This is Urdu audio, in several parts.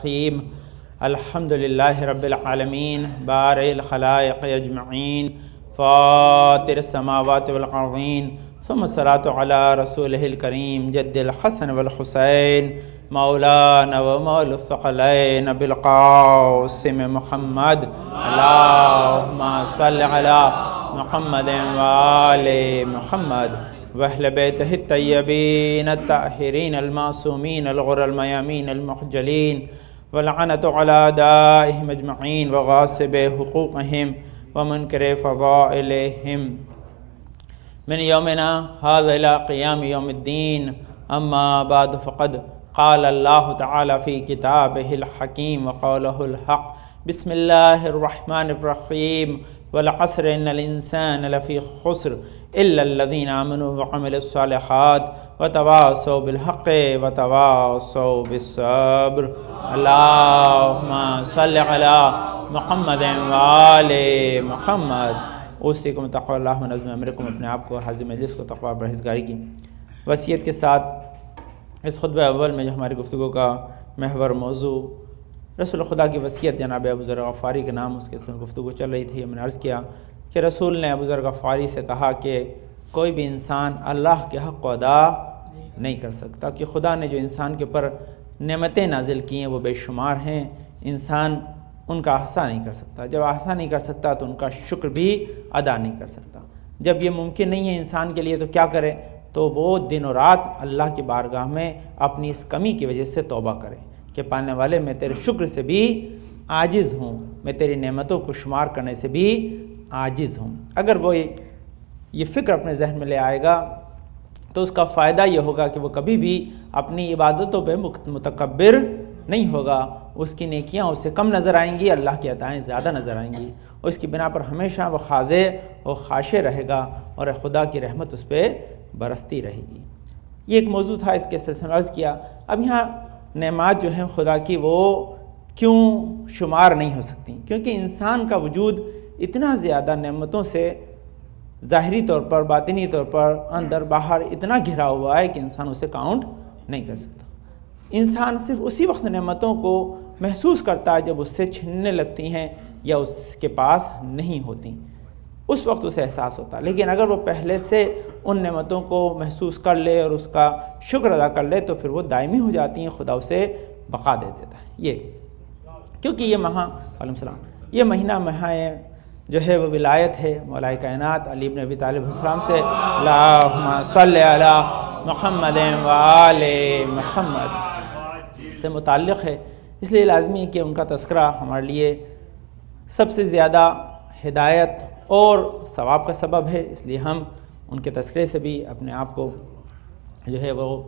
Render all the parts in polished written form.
الرحیم الحمد للہ رب العالمین بارئ الخلائق اجمعین فاطر السماوات والارضین ثم الصلاة علی رسولہ الکریم جد الحسن والحسین مولانا و مولا الثقلین ابی القاسم محمد اللہم صل علی محمد وآل محمد واہل بیتہ الطیبین الطاہرین المعصومین الغر المیامین المخجلین واللعنۃ علی اعدائہم اجمعین وغاصب حقوقہم ومنکر فضائلہم من یومنا ھذا الی قیام یوم الدین اما بعد فقد قال اللہ تعالی فی کتابہ الحکیم وقولہ الحق بسم اللہ الرحمن الرحیم والعصر ان الانسان لفی خسر الا الذین آمنوا وعملوا الصالحات وتواصوا بالحق وتواصوا بالصبر اللہم صل علی محمد وآل محمد۔ اوصیکم تقوی اللہ و نظم امرکم، اپنے آپ کو حاضر مجلس کو تقوی پرہیزگاری کی وصیت کے ساتھ اس خطبہ اول میں جو ہماری گفتگو کا محور موضوع رسول خدا کی وصیت جناب ابو ذر غفاری کے نام اس کے ساتھ گفتگو چل رہی تھی، ہم نے عرض کیا کہ رسول نے ابو ذر غفاری سے کہا کہ کوئی بھی انسان اللہ کے حق کو ادا نہیں کر سکتا، کہ خدا نے جو انسان کے اوپر نعمتیں نازل کی ہیں وہ بے شمار ہیں، انسان ان کا احصا نہیں کر سکتا، جب احصا نہیں کر سکتا تو ان کا شکر بھی ادا نہیں کر سکتا۔ جب یہ ممکن نہیں ہے انسان کے لیے تو کیا کرے؟ تو وہ دن و رات اللہ کی بارگاہ میں اپنی اس کمی کی وجہ سے توبہ کرے کہ پانے والے میں تیرے شکر سے بھی عاجز ہوں، میں تیری نعمتوں کو شمار کرنے سے بھی عاجز ہوں۔ اگر وہ یہ فکر اپنے ذہن میں لے آئے گا تو اس کا فائدہ یہ ہوگا کہ وہ کبھی بھی اپنی عبادتوں پہ متکبر نہیں ہوگا، اس کی نیکیاں اسے کم نظر آئیں گی، اللہ کی عطائیں زیادہ نظر آئیں گی، اور اس کی بنا پر ہمیشہ وہ خاضع و خاشع رہے گا اور خدا کی رحمت اس پہ برستی رہے گی۔ یہ ایک موضوع تھا، اس کے سلسلے میں عرض کیا۔ اب یہاں نعمات جو ہیں خدا کی وہ کیوں شمار نہیں ہو سکتی؟ کیونکہ انسان کا وجود اتنا زیادہ نعمتوں سے ظاہری طور پر، باطنی طور پر، اندر باہر اتنا گھرا ہوا ہے کہ انسان اسے کاؤنٹ نہیں کر سکتا۔ انسان صرف اسی وقت نعمتوں کو محسوس کرتا ہے جب اس سے چھننے لگتی ہیں یا اس کے پاس نہیں ہوتی، اس وقت اسے احساس ہوتا ہے۔ لیکن اگر وہ پہلے سے ان نعمتوں کو محسوس کر لے اور اس کا شکر ادا کر لے تو پھر وہ دائمی ہو جاتی ہیں، خدا اسے بقا دے دیتا ہے۔ یہ کیونکہ یہ علیہ السلام یہ مہینہ جو ہے وہ ولایت ہے مولا کائنات علی بن ابی طالب علیہ السلام سے، اللہم صل علی محمد وآل محمد سے متعلق ہے، اس لیے لازمی ہے کہ ان کا تذکرہ ہمارے لیے سب سے زیادہ ہدایت اور ثواب کا سبب ہے، اس لیے ہم ان کے تذکرے سے بھی اپنے آپ کو جو ہے وہ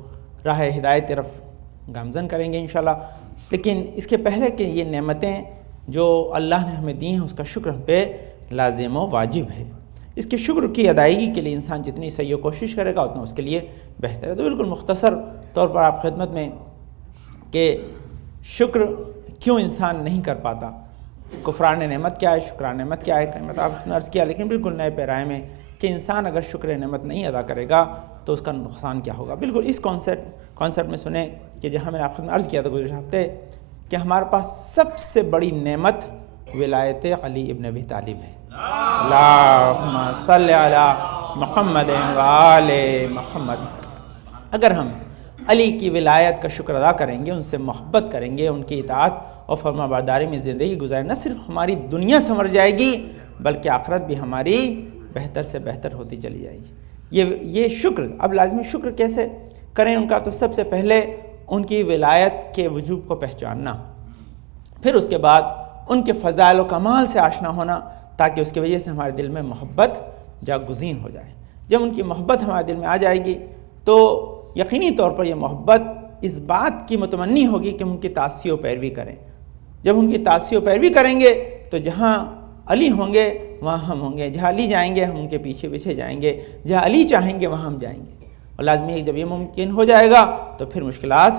راہ ہدایت طرف گامزن کریں گے انشاءاللہ۔ لیکن اس کے پہلے کہ یہ نعمتیں جو اللہ نے ہمیں دی ہیں اس کا شکر ہم پہ لازم و واجب ہے، اس کے شکر کی ادائیگی کے لیے انسان جتنی صحیح کوشش کرے گا اتنا اس کے لیے بہتر ہے۔ تو بالکل مختصر طور پر آپ خدمت میں کہ شکر کیوں انسان نہیں کر پاتا، کفران نعمت کیا ہے، شکران نعمت کیا ہے، قیمت آپ نے عرض کیا، لیکن بالکل نئے پیرائے میں کہ انسان اگر شکر نعمت نہیں ادا کرے گا تو اس کا نقصان کیا ہوگا۔ بالکل اس کانسیپٹ میں سنیں کہ جہاں میں نے آپ نے عرض کیا تھا گزشتہ ہفتے کہ ہمارے پاس سب سے بڑی نعمت ولایت علی ابن ابی طالب ہے، اللہم صل علی محمد وآل محمد۔ اگر ہم علی کی ولایت کا شکر ادا کریں گے، ان سے محبت کریں گے، ان کی اطاعت اور فرما برداری میں زندگی گزاریں، نہ صرف ہماری دنیا سنور جائے گی بلکہ آخرت بھی ہماری بہتر سے بہتر ہوتی چلی جائے گی۔ یہ شکر، اب لازمی شکر کیسے کریں ان کا؟ تو سب سے پہلے ان کی ولایت کے وجوب کو پہچاننا، پھر اس کے بعد ان کے فضائل و کمال سے آشنا ہونا تاکہ اس کی وجہ سے ہمارے دل میں محبت جاگزین ہو جائے۔ جب ان کی محبت ہمارے دل میں آ جائے گی تو یقینی طور پر یہ محبت اس بات کی متمنی ہوگی کہ ہم ان کی تاثی و پیروی کریں۔ جب ان کی تاثی و پیروی کریں گے تو جہاں علی ہوں گے وہاں ہم ہوں گے، جہاں علی جائیں گے ہم ان کے پیچھے پیچھے جائیں گے، جہاں علی چاہیں گے وہاں ہم جائیں گے۔ اور لازمی ہے جب یہ ممکن ہو جائے گا تو پھر مشکلات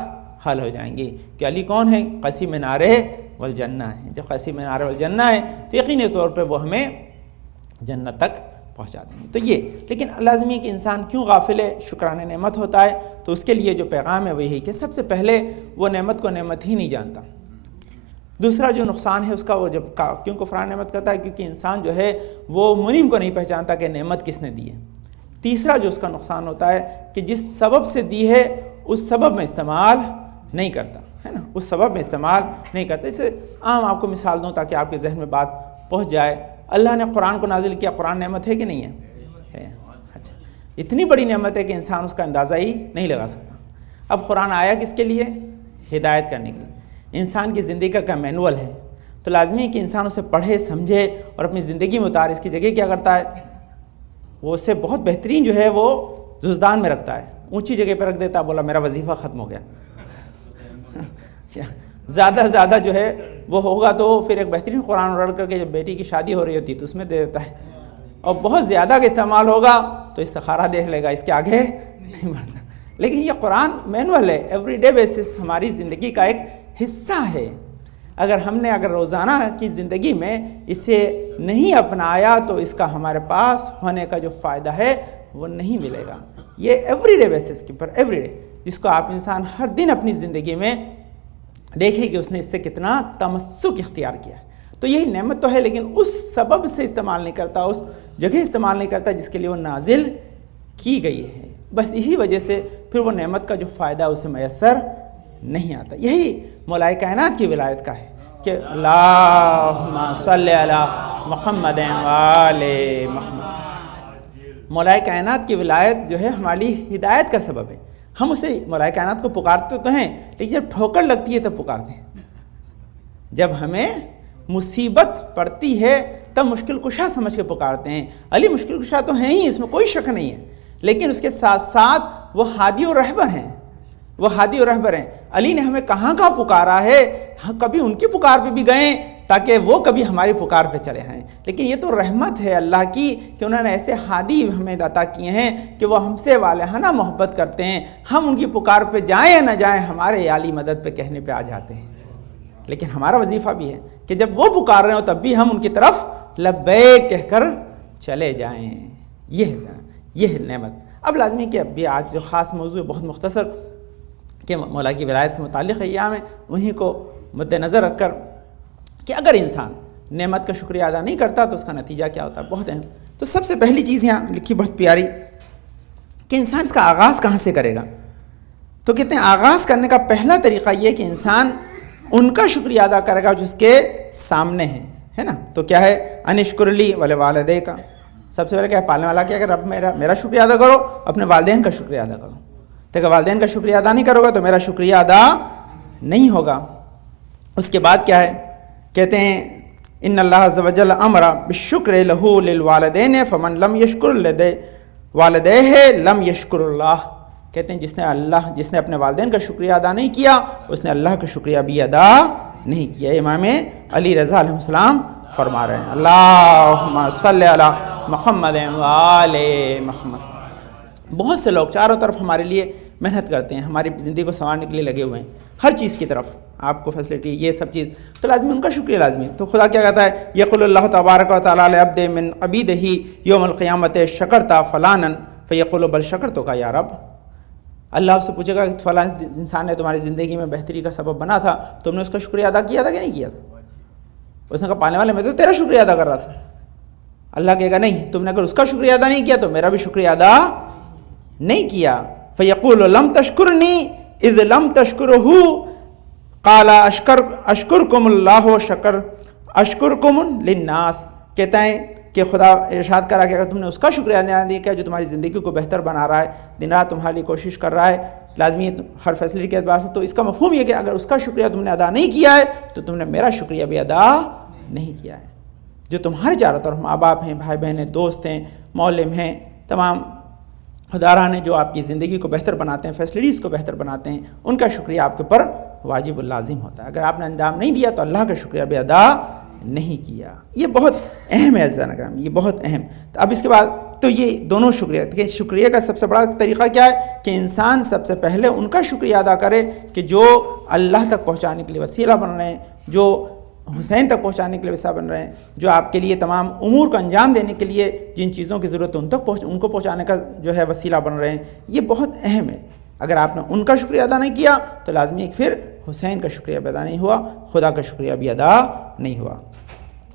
حل ہو جائیں گی کہ علی کون ہے؟ قاسم نارے والجنہ ہے۔ جب قاسم نارے والجنہ ہے تو یقینی طور پہ وہ ہمیں جنت تک پہنچا دیں گے۔ تو یہ لیکن لازمی ہے کہ انسان کیوں غافل شکرانہ نعمت ہوتا ہے، تو اس کے لیے جو پیغام ہے وہ یہی کہ سب سے پہلے وہ نعمت کو نعمت ہی نہیں جانتا، دوسرا جو نقصان ہے اس کا وہ جب کیوں کفران نعمت کرتا ہے؟ کیونکہ انسان جو ہے وہ منعم کو نہیں پہچانتا کہ نعمت کس نے دی ہے۔ تیسرا جو اس کا نقصان ہوتا ہے کہ جس سبب سے دی ہے اس سبب میں استعمال نہیں کرتا، ہے نا، اس سبب میں استعمال نہیں کرتا۔ اسے عام آپ کو مثال دوں تاکہ آپ کے ذہن میں بات پہنچ جائے۔ اللہ نے قرآن کو نازل کیا، قرآن نعمت ہے کہ نہیں ہے؟ اچھا، اتنی بڑی نعمت ہے کہ انسان اس کا اندازہ ہی نہیں لگا سکتا۔ اب قرآن آیا کس کے لیے؟ ہدایت کرنے کے لیے۔ انسان کی زندگی کا مینول ہے، تو لازمی ہے کہ انسان اسے پڑھے سمجھے اور اپنی زندگی میں اتارے۔ اس کی جگہ کیا کرتا ہے؟ وہ اسے بہت بہترین جو ہے وہ ززدان میں رکھتا ہے، اونچی جگہ پہ رکھ دیتا ہے، بولا میرا وظیفہ ختم ہو گیا۔ زیادہ زیادہ جو ہے وہ ہوگا تو پھر ایک بہترین قرآن رڑ کر کے جب بیٹی کی شادی ہو رہی ہوتی ہے تو اس میں دے دیتا ہے، اور بہت زیادہ کا استعمال ہوگا تو استخارہ دیکھ لے گا، اس کے آگے نہیں بڑھتا۔ لیکن یہ قرآن مینول ہے، ایوری ڈے بیسس ہماری زندگی کا ایک حصہ ہے۔ اگر روزانہ کی زندگی میں اسے نہیں اپنایا تو اس کا ہمارے پاس ہونے کا جو فائدہ ہے وہ نہیں ملے گا۔ یہ ایوری ڈے بیسس کے پر ایوری ڈے، جس کو آپ انسان ہر دن اپنی زندگی میں دیکھیں کہ اس نے اس سے کتنا تمسک اختیار کیا ہے۔ تو یہی نعمت تو ہے، لیکن اس سبب سے استعمال نہیں کرتا، اس جگہ استعمال نہیں کرتا جس کے لیے وہ نازل کی گئی ہے۔ بس یہی وجہ سے پھر وہ نعمت کا جو فائدہ اسے میسر نہیں آتا۔ یہی مولا کائنات کی ولایت کا ہے کہ اللہم صلی علی محمد وآل محمد۔ مولا کائنات کی ولایت جو ہے ہماری ہدایت کا سبب ہے۔ ہم اسے مولا کائنات کو پکارتے تو ہیں، لیکن جب ٹھوکر لگتی ہے تب پکارتے ہیں۔ جب ہمیں مصیبت پڑتی ہے تب مشکل کشا سمجھ کے پکارتے ہیں۔ علی مشکل کشا تو ہیں ہی، اس میں کوئی شک نہیں ہے، لیکن اس کے ساتھ ساتھ وہ ہادی و رہبر ہیں، وہ ہادی و رہبر ہیں۔ علی نے ہمیں کہاں کہاں پکارا ہے، کبھی ان کی پکار پہ بھی گئے تاکہ وہ کبھی ہماری پکار پہ چلے ہیں، لیکن یہ تو رحمت ہے اللہ کی کہ انہوں نے ایسے ہادی ہمیں عطا کیے ہیں کہ وہ ہم سے والہانہ محبت کرتے ہیں۔ ہم ان کی پکار پہ جائیں یا نہ جائیں، ہمارے عالی مدد پہ کہنے پہ آ جاتے ہیں۔ لیکن ہمارا وظیفہ بھی ہے کہ جب وہ پکار رہے ہوں تب بھی ہم ان کی طرف لبیک کہہ کر چلے جائیں۔ یہ ہے نعمت۔ اب لازمی کہ اب بھی آج جو خاص موضوع ہے بہت مختصر کہ مولا کی ولایت سے متعلق ایام ہے، وہیں کو مد نظر رکھ کر کہ اگر انسان نعمت کا شکریہ ادا نہیں کرتا تو اس کا نتیجہ کیا ہوتا ہے، بہت اہم۔ تو سب سے پہلی چیز یہاں لکھی بہت پیاری کہ انسان اس کا آغاز کہاں سے کرے گا۔ تو کہتے ہیں آغاز کرنے کا پہلا طریقہ یہ کہ انسان ان کا شکریہ ادا کرے گا جو اس کے سامنے ہے نا۔ تو کیا ہے؟ انشکر لی ولوالدے کا، سب سے پہلے کیا ہے؟ پالنے والا کیا کہ رب میرا شکریہ ادا کرو، اپنے والدین کا شکریہ ادا کرو۔ تو اگر والدین کا شکریہ ادا نہیں کرو گا تو میرا شکریہ ادا نہیں ہوگا۔ اس کے بعد کیا ہے؟ کہتے ہیں ان اللہ عز وجل امر بالشکر لہ للوالدین فمن لم یشکر والدیہ لم یشکر اللہ۔ کہتے ہیں جس نے اپنے والدین کا شکریہ ادا نہیں کیا اس نے اللہ کا شکریہ بھی ادا نہیں کیا۔ امام علی رضا علیہ السلام فرما رہے ہیں اللہم صلی علی محمد وآل محمد۔ بہت سے لوگ چاروں طرف ہمارے لیے محنت کرتے ہیں، ہماری زندگی کو سنوارنے کے لیے لگے ہوئے ہیں، ہر چیز کی طرف آپ کو فیسلٹی یہ سب چیز، تو لازمی ان کا شکریہ لازمی ہے۔ تو خدا کیا کہتا ہے؟ یقول اللہ تبارک و تعالیٰ لعبد من عبیدہ یوم القیامت شکرتا فلانا فیقول بل شکرتک یا رب۔ اللہ اس سے پوچھے گا کہ فلاں انسان نے تمہاری زندگی میں بہتری کا سبب بنا تھا، تم نے اس کا شکریہ ادا کیا تھا کہ نہیں کیا تھا؟ اس نے کہا پانے والے میں تو تیرا شکریہ ادا کر رہا تھا۔ اللہ کہے گا نہیں، تم نے اگر اس کا شکریہ ادا نہیں کیا تو میرا بھی شکریہ ادا نہیں کیا۔ فیقول لم تشکرنی اذ لم تشکرہ قال اشکرکم اللہ اشکرکم للناس۔ کہتا ہے کہ خدا ارشاد کرا کہ اگر تم نے اس کا شکریہ ادا نہیں کیا جو تمہاری زندگی کو بہتر بنا رہا ہے، دن رات تمہارے لیے کوشش کر رہا ہے، لازمی ہے ہر فیسلٹی کے اعتبار سے، تو اس کا مفہوم یہ کہ اگر اس کا شکریہ تم نے ادا نہیں کیا ہے تو تم نے میرا شکریہ بھی ادا نہیں کیا ہے۔ جو تمہارے چاروں طرف ماں باپ ہیں، بھائی بہن ہیں، دوست ہیں، معلم ہیں، تمام اداران ہیں جو آپ کی زندگی کو بہتر بناتے ہیں، فیسلٹیز کو بہتر بناتے ہیں، ان کا شکریہ آپ کے اوپر واجب اللازم ہوتا ہے۔ اگر آپ نے انجام نہیں دیا تو اللہ کا شکریہ بھی ادا نہیں کیا۔ یہ بہت اہم ہے عزیزان اکرام، یہ بہت اہم۔ تو اب اس کے بعد تو یہ دونوں شکریہ، کہ شکریہ کا سب سے بڑا طریقہ کیا ہے کہ انسان سب سے پہلے ان کا شکریہ ادا کرے کہ جو اللہ تک پہنچانے کے لیے وسیلہ بن رہے ہیں، جو حسین تک پہنچانے کے لیے وسیلہ بن رہے ہیں، جو آپ کے لیے تمام امور کو انجام دینے کے لیے جن چیزوں کی ضرورت ہے ان کو پہنچانے کا جو ہے وسیلہ بن رہے ہیں۔ یہ بہت اہم ہے۔ اگر آپ نے ان کا شکریہ ادا نہیں کیا تو لازمی پھر حسین کا شکریہ بھی ادا نہیں ہوا، خدا کا شکریہ بھی ادا نہیں ہوا۔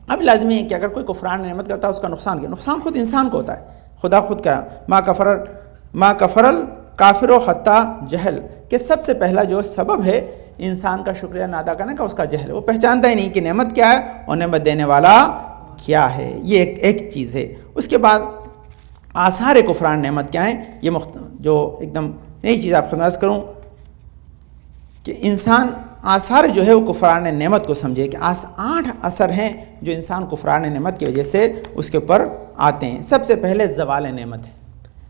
اب لازمی ہے کہ اگر کوئی کفران نعمت کرتا ہے اس کا نقصان کیا؟ نقصان خود انسان کو ہوتا ہے۔ خدا خود کا ما کفر الکافر و خطا جہل، کہ سب سے پہلا جو سبب ہے انسان کا شکریہ نہ ادا کرنے کا اس کا جہل، وہ پہچانتا ہی نہیں کہ نعمت کیا ہے اور نعمت دینے والا کیا ہے۔ یہ ایک چیز ہے۔ اس کے بعد آثار کفران نعمت کیا ہیں؟ یہ جو ایک دم نئی چیز آپ خدمت کروں کہ انسان آثار جو ہے وہ کفران نعمت کو سمجھے کہ 8 اثر ہیں جو انسان کفران نعمت کی وجہ سے اس کے اوپر آتے ہیں۔ سب سے پہلے زوال نعمت ہے۔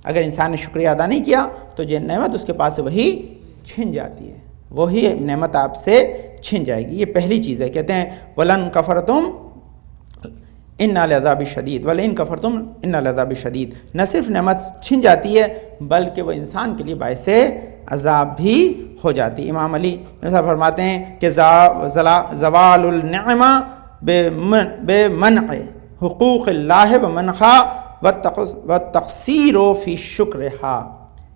اگر انسان نے شکریہ ادا نہیں کیا تو جو نعمت اس کے پاس سے وہی چھن جاتی ہے، وہی نعمت آپ سے چھن جائے گی۔ یہ پہلی چیز ہے۔ کہتے ہیں وَلَن كَفَرْتُمْ اِنَّا لِعَذَابِ شَدِيدٍ وَلَئِن كَفَرْتُمْ اِنَّا لِعَذَابِ شَدِيدٍ، نہ صرف نعمت چھن جاتی ہے بلکہ وہ انسان کے لیے باعث عذاب بھی ہو جاتی۔ امام علی نصر فرماتے ہیں کہ زوال النعمہ بے منع حقوق اللہ ومنخا والتقصیر فی شکرہا،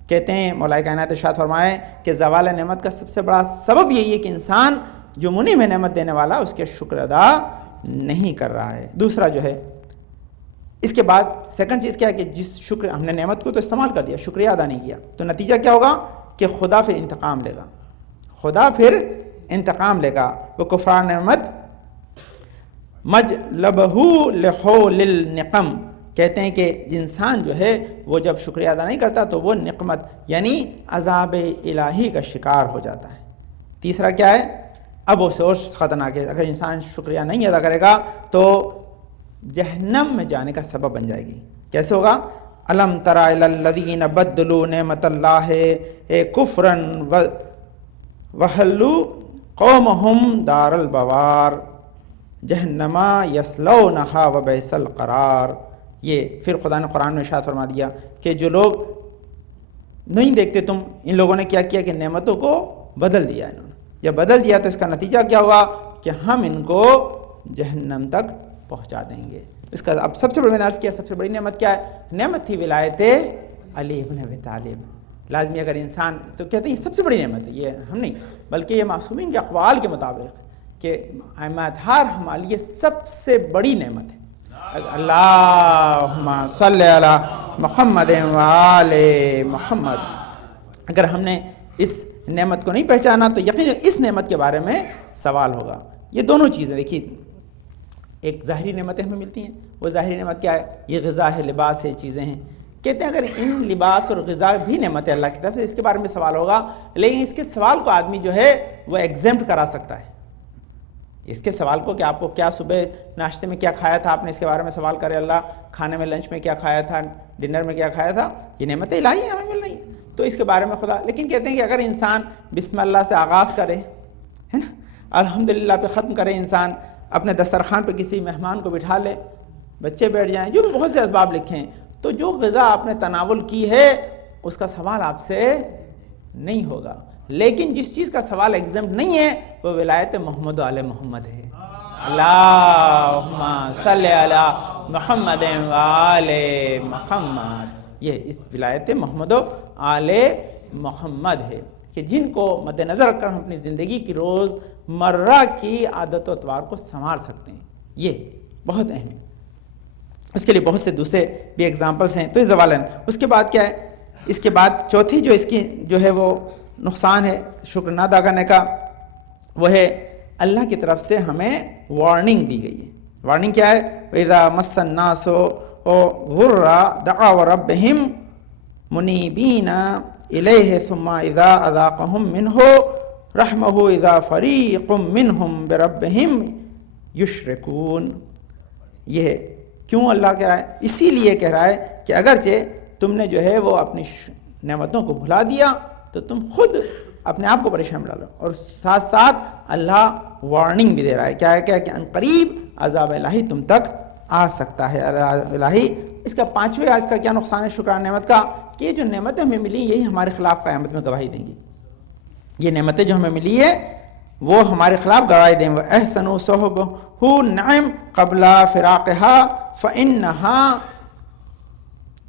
کہتے ہیں مولا کائنات ارشاد فرمائے ہیں کہ زوال نعمت کا سب سے بڑا سبب یہی ہے کہ انسان جو منعم ہے نعمت دینے والا اس کے شکر ادا نہیں کر رہا ہے۔ دوسرا جو ہے اس کے بعد سیکنڈ چیز کیا ہے کہ جس شکر ہم نے نعمت کو تو استعمال کر دیا، شکریہ ادا نہیں کیا، تو نتیجہ کیا ہوگا کہ خدا پھر انتقام لے گا، خدا پھر انتقام لے گا۔ وہ کفران نعمت مجلبہ لحول النقم، کہتے ہیں کہ انسان جو ہے وہ جب شکریہ ادا نہیں کرتا تو وہ نقمت یعنی عذاب الہی کا شکار ہو جاتا ہے۔ تیسرا کیا ہے؟ اب وہ سوچ خطرناک ہے، اگر انسان شکریہ نہیں ادا کرے گا تو جہنم میں جانے کا سبب بن جائے گی۔ کیسے ہوگا؟ الم تر الی الذین بدلوا نعمت اللہ کفرا وحلوا قومہم دار البوار جہنم یصلونہا وبئس القرار۔ یہ پھر خدا نے قرآن میں ارشاد فرما دیا کہ جو لوگ نہیں دیکھتے تم، ان لوگوں نے کیا کیا کہ نعمتوں کو بدل دیا انہوں نے۔ جب بدل دیا تو اس کا نتیجہ کیا ہوا کہ ہم ان کو جہنم تک پہنچا دیں گے۔ اس کا اب سب سے بڑی میں نے عرض کیا سب سے بڑی نعمت کیا ہے؟ نعمت تھی ولایت علی ابن ابی طالب۔ لازمی اگر انسان تو کہتے ہیں یہ سب سے بڑی نعمت ہے، یہ ہم نہیں بلکہ یہ معصومین کے اقوال کے مطابق کہ ائمہ اطہار ہمارے لیے سب سے بڑی نعمت ہے۔ اللہم صلی علی محمد وآل محمد۔ اگر ہم نے اس نعمت کو نہیں پہچانا تو یقیناً اس نعمت کے بارے میں سوال ہوگا۔ یہ دونوں چیزیں دیکھیے، ایک ظاہری نعمتیں ہمیں ملتی ہیں، وہ ظاہری نعمت کیا ہے؟ یہ غذا ہے، لباس ہے، چیزیں ہیں۔ کہتے ہیں اگر ان لباس اور غذا بھی نعمت ہے اللہ کی طرف سے، اس کے بارے میں سوال ہوگا، لیکن اس کے سوال کو آدمی جو ہے وہ ایگزیمپٹ کرا سکتا ہے۔ اس کے سوال کو کہ آپ کو کیا صبح ناشتے میں کیا کھایا تھا، آپ نے اس کے بارے میں سوال کرے اللہ، کھانے میں لنچ میں کیا کھایا تھا، ڈنر میں کیا کھایا تھا، یہ نعمت الہی ہمیں مل رہی ہے، تو اس کے بارے میں خدا۔ لیکن کہتے ہیں کہ اگر انسان بسم اللہ سے آغاز کرے، ہے نا، الحمدللہ پہ ختم کرے، انسان اپنے دسترخوان پہ کسی مہمان کو بٹھا لے، بچے بیٹھ جائیں، جو بھی بہت سے اسباب لکھے ہیں، تو جو غذا آپ نے تناول کی ہے اس کا سوال آپ سے نہیں ہوگا۔ لیکن جس چیز کا سوال ایگزمپٹ نہیں ہے وہ ولایت محمد و آل محمد ہے۔ اللہم صلی علی محمد و آل محمد، یہ اس ولایت محمد و آل محمد ہے کہ جن کو مد نظر رکھ کر ہم اپنی زندگی کی روز مرہ کی عادت و اطوار کو سنوار سکتے ہیں۔ یہ بہت اہم ہے۔ اس کے لیے بہت سے دوسرے بھی ایگزامپلس ہیں۔ تو یہ زوال ہے۔ اس کے بعد کیا ہے؟ اس کے بعد چوتھی جو اس کی جو ہے وہ نقصان ہے شکر نہ ادا کرنے کا، وہ ہے اللہ کی طرف سے ہمیں وارننگ دی گئی ہے۔ وارننگ کیا ہے؟ وَإِذَا مَسَّ النَّاسُ غُرًّا دَعَوْا رَبَّهُمْ مُنِيبِينَ إِلَيْهِ ثُمَّ إِذَا أَذَاقَهُم مِّنْهُ رَحْمَةً إِذَا فَرِيقٌ مِّنْهُم بِرَبِّهِمْ يُشْرِكُونَ۔ یہ کیوں اللہ کہہ رہا ہے؟ اسی لیے کہہ رہا ہے کہ اگرچہ تم نے جو ہے وہ اپنی نعمتوں کو بھلا دیا تو تم خود اپنے آپ کو پریشان میں ڈالو، اور ساتھ ساتھ اللہ وارننگ بھی دے رہا ہے۔ کیا ہے کہ ان قریب عذاب الہی تم تک آ سکتا ہے۔ عذاب الہی اس کا پانچویں آج کا کیا نقصان ہے شکرانہ نعمت کا؟ کہ یہ جو نعمتیں ہمیں ملی یہی ہمارے خلاف قیامت میں گواہی دیں گی۔ یہ نعمتیں جو ہمیں ملی ہے وہ ہمارے خلاف گواہی دیں۔ وَأَحْسَنُوا صُحْبَهُ النَّعِمَ قَبْلَ فِرَاقِهَا فَإِنَّهَا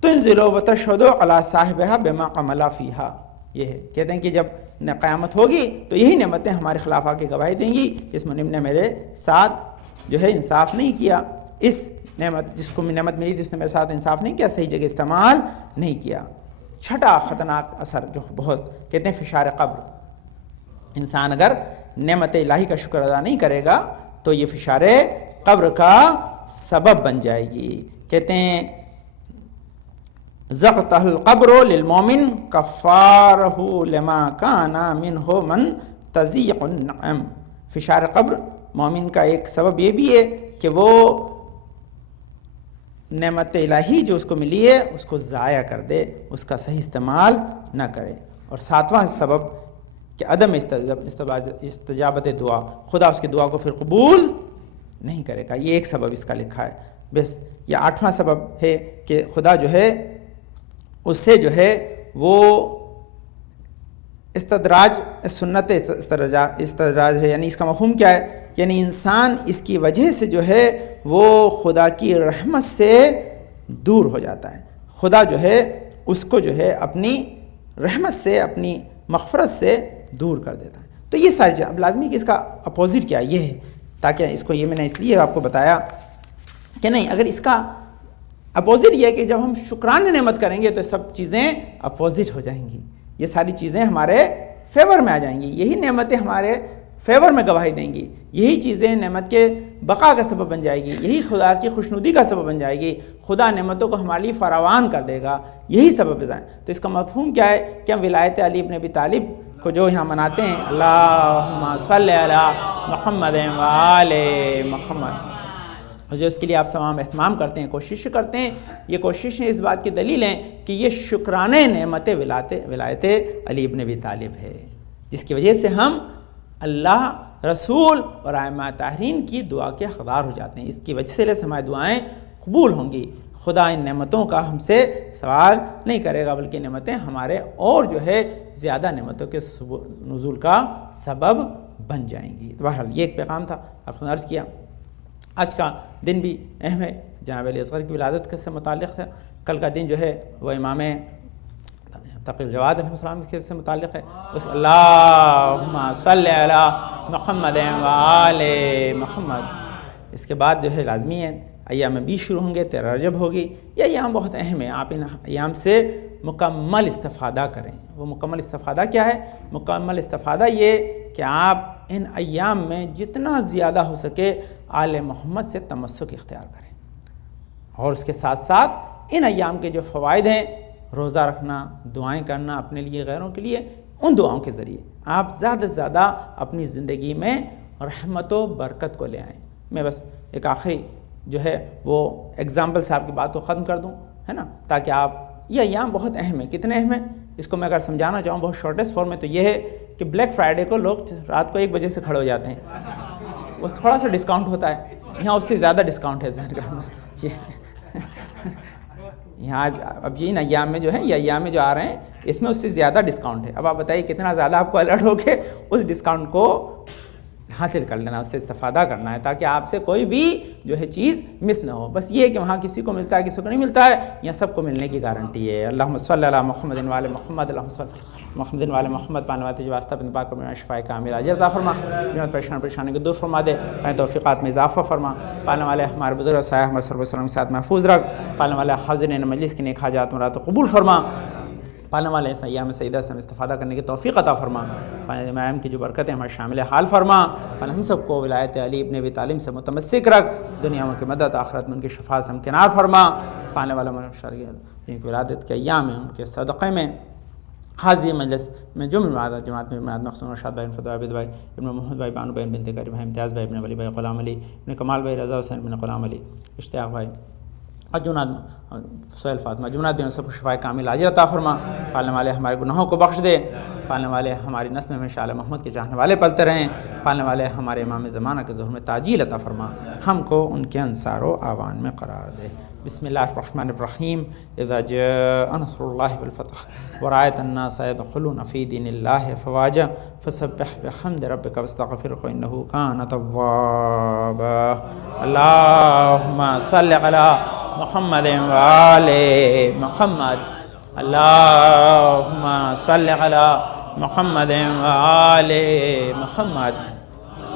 تُنْزِلُ وَتَشْهَدُ عَلَى صَاحِبِهَا بِمَا عَمِلَ فِيهَا۔ یہ ہے، کہتے ہیں کہ جب قیامت ہوگی تو یہی نعمتیں ہمارے خلاف آ کے گواہی دیں گی کہ اس منعم نے میرے ساتھ جو ہے انصاف نہیں کیا، اس نعمت جس کو نعمت ملی تھی اس نے میرے ساتھ انصاف نہیں کیا، صحیح جگہ استعمال نہیں کیا۔ چھٹا خطرناک اثر جو بہت کہتے ہیں فشار قبر، انسان اگر نعمت الہی کا شکر ادا نہیں کرے گا تو یہ فشار قبر کا سبب بن جائے گی۔ کہتے ہیں زغتہ القبر للمومن کفارہ لما کان منہ من تضیق النعم۔ فشار قبر مومن کا ایک سبب یہ بھی ہے کہ وہ نعمت الہی جو اس کو ملی ہے اس کو ضائع کر دے، اس کا صحیح استعمال نہ کرے۔ اور ساتواں سبب کہ عدم استجابت دعا، خدا اس کی دعا کو پھر قبول نہیں کرے گا، یہ ایک سبب اس کا لکھا ہے۔ بس یہ آٹھواں سبب ہے کہ خدا جو ہے اس سے جو ہے وہ استدراج سنت استدراج ہے، یعنی اس کا مفہوم کیا ہے؟ یعنی انسان اس کی وجہ سے جو ہے وہ خدا کی رحمت سے دور ہو جاتا ہے، خدا جو ہے اس کو جو ہے اپنی رحمت سے، اپنی مغفرت سے دور کر دیتا ہے۔ تو یہ ساری چیزیں اب لازمی کہ اس کا اپوزٹ کیا یہ ہے، تاکہ اس کو یہ میں نے اس لیے آپ کو بتایا کہ نہیں، اگر اس کا اپوزٹ یہ ہے کہ جب ہم شکرانہ نعمت کریں گے تو سب چیزیں اپوزٹ ہو جائیں گی، یہ ساری چیزیں ہمارے فیور میں آ جائیں گی، یہی نعمتیں ہمارے فیور میں گواہی دیں گی، یہی چیزیں نعمت کے بقا کا سبب بن جائے گی، یہی خدا کی خوشنودی کا سبب بن جائے گی، خدا نعمتوں کو ہمارے لیے فراوان کر دے گا، یہی سبب ہے۔ تو اس کا مفہوم کیا ہے کہ ہم ولایت علی ابن ابی طالب کو جو یہاں مناتے ہیں، اللہم صلی علی محمد و آل محمد، جو اس کے لیے آپ تمام اہتمام کرتے ہیں، کوشش کرتے ہیں، یہ کوششیں اس بات کی دلیل ہیں کہ یہ شکرانے نعمت ولایت علی ابن ابی طالب ہے، جس کی وجہ سے ہم اللہ، رسول اور ائمہ طاہرین کی دعا کے حقدار ہو جاتے ہیں، اس کی وجہ سے ہماری دعائیں قبول ہوں گی۔ خدا ان نعمتوں کا ہم سے سوال نہیں کرے گا، بلکہ نعمتیں ہمارے اور جو ہے زیادہ نعمتوں کے نزول کا سبب بن جائیں گی۔ تو بہرحال یہ ایک پیغام تھا، آپ نے عرض کیا۔ آج کا دن بھی اہم ہے، جناب علی اصغر کی ولادت سے متعلق ہے، کل کا دن جو ہے وہ امام تقی الجواد علیہ السلام کے سے متعلق ہے، اس اللہم صلی علی محمد و آل محمد۔ اس کے بعد جو ہے لازمی ہے ایام 20 شروع ہوں گے، 13 رجب ہوگی، یہ ایام بہت اہم ہے، آپ ان ایام سے مکمل استفادہ کریں۔ وہ مکمل استفادہ کیا ہے؟ مکمل استفادہ یہ کہ آپ ان ایام میں جتنا زیادہ ہو سکے آل محمد سے تمسک اختیار کریں، اور اس کے ساتھ ساتھ ان ایام کے جو فوائد ہیں، روزہ رکھنا، دعائیں کرنا اپنے لیے، غیروں کے لیے، ان دعاؤں کے ذریعے آپ زیادہ سے زیادہ اپنی زندگی میں رحمت و برکت کو لے آئیں۔ میں بس ایک آخری جو ہے وہ ایگزامپل سے آپ کی بات کو ختم کر دوں، ہے نا، تاکہ آپ، یہ ایام بہت اہم ہے۔ کتنے اہم ہیں اس کو میں اگر سمجھانا چاہوں بہت شارٹیسٹ فارم میں تو یہ ہے کہ بلیک فرائیڈے کو لوگ رات کو 1 بجے سے کھڑے ہو جاتے ہیں، وہ تھوڑا سا ڈسکاؤنٹ ہوتا ہے، یہاں اس سے زیادہ ڈسکاؤنٹ ہے ذہن کا یہاں اب یہ ایام میں جو ہے، یہ ایام میں جو آ رہے ہیں اس میں اس سے زیادہ ڈسکاؤنٹ ہے۔ اب آپ بتائیے کتنا زیادہ آپ کو الرٹ ہو کے اس ڈسکاؤنٹ کو حاصل کر لینا، اس سے استفادہ کرنا ہے، تاکہ آپ سے کوئی بھی جو ہے چیز مس نہ ہو۔ بس یہ کہ وہاں کسی کو ملتا ہے کسی کو نہیں ملتا ہے، یہاں سب کو ملنے کی گارنٹی ہے۔ اللہم صلی علی محمد و آل محمد، اللہم صلی محمد و آل محمد، پانے والے واسطہ اپنے پاک میں شفاء کامل عاجل عطا فرما، جنت پریشانی کو دور فرما دے، اپنے توفیقات میں اضافہ فرما، پانے والے ہمارے بزرگ سایہ ہمارے صلی اللہ علیہ وسلم کے ساتھ محفوظ رکھ، پانے والے حاضرین مجلس کی نیک حاجات مراد قبول فرما، پانے والے ایام سیدہ سے استفادہ کرنے کی توفیق عطا فرما، پانے امام کی جو برکتیں ہمارے شامل حال فرما، پانے ہم سب کو ولایت علی ابن ابی طالب سے متمسک رکھ، دنیا میں کی مدد، آخرت میں ان کی شفاعت سے ہمکنار فرما، پانے والا جن کی ولادت کے ایام ہیں ان کے صدقے میں حاضری مجلس میں جماعت میں مخصوص ارشاد بھائی، فتح عابد بھائی، ابن محمد بھائی، بانو بہن بنت کریم بھائی، امتیاز بھائی، ابن ولی بھائی، غلام علی، ابن کمال بھائی، رضا حسین ابن غلام علی، اشتیاق بھائی، اجناد سہیل فاطمہ، جمنات بھی سب کو شفاء کامل عاجل عطا فرما، پالنے والے ہمارے گناہوں کو بخش دے، پالنے والے ہماری نسل میں شال محمد کے چاہنے والے پلتے رہیں، پالنے والے ہمارے امام زمانہ کے ظہور میں تاجیل عطا فرما، ہم کو ان کے انصار و اعوان میں قرار دے۔ بسم اللہ الرحمن الرحیم، اذا جاء نصر اللہ والفتح ورأیت الناس يدخلون فی دین اللہ فواجا فسبح بحمد ربک واستغفرہ انہ کان توابا۔ اللہم صلی علی محمد و آل محمد۔ اللہم صل علی محمد وآل محمد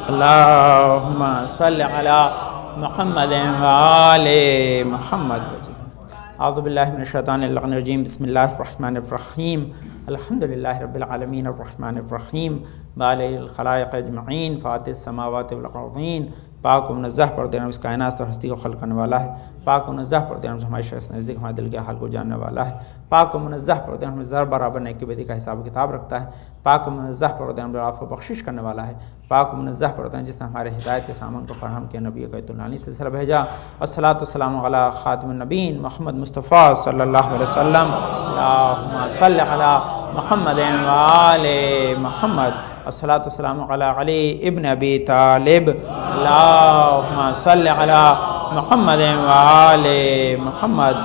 اللہم صل علی محمد وآل محمد. اعوذ باللہ من الشیطان اللعین الرجیم. بسم اللہ الرحمن الرحیم. الحمدللہ رب العالمین الرحمن الرحیم بارئ الخلائق اجمعین فاطر السماوات والارضین. پاک و منزہ پردگار اس کائنات اور ہستی کو خلق کرنے والا ہے. پاک و منزہ پردگار ہمارے شخص نزدیک ہمارے دل کے حال کو جاننے والا ہے. پاک و منزہ پردگار ہمیں ذرا برابر نیکی بدی کا حساب و کتاب رکھتا ہے. پاک و منزہ پردگار ہمیں عفو و بخشش کرنے والا ہے. پاک و منزہ پردگار جس نے ہمارے ہدایت کے سامان کو فراہم کیا, نبی اکرم العالمین سلسلہ بھیجا. والصلاۃ والسلام علی خاتم النبیین محمد مصطفیٰ صلی اللہ علیہ وسلم. اللہم صل علی محمد وآل محمد. الصلاۃ والسلام علی علی ابن ابی طالب. اللہم صل علی محمد وآل محمد.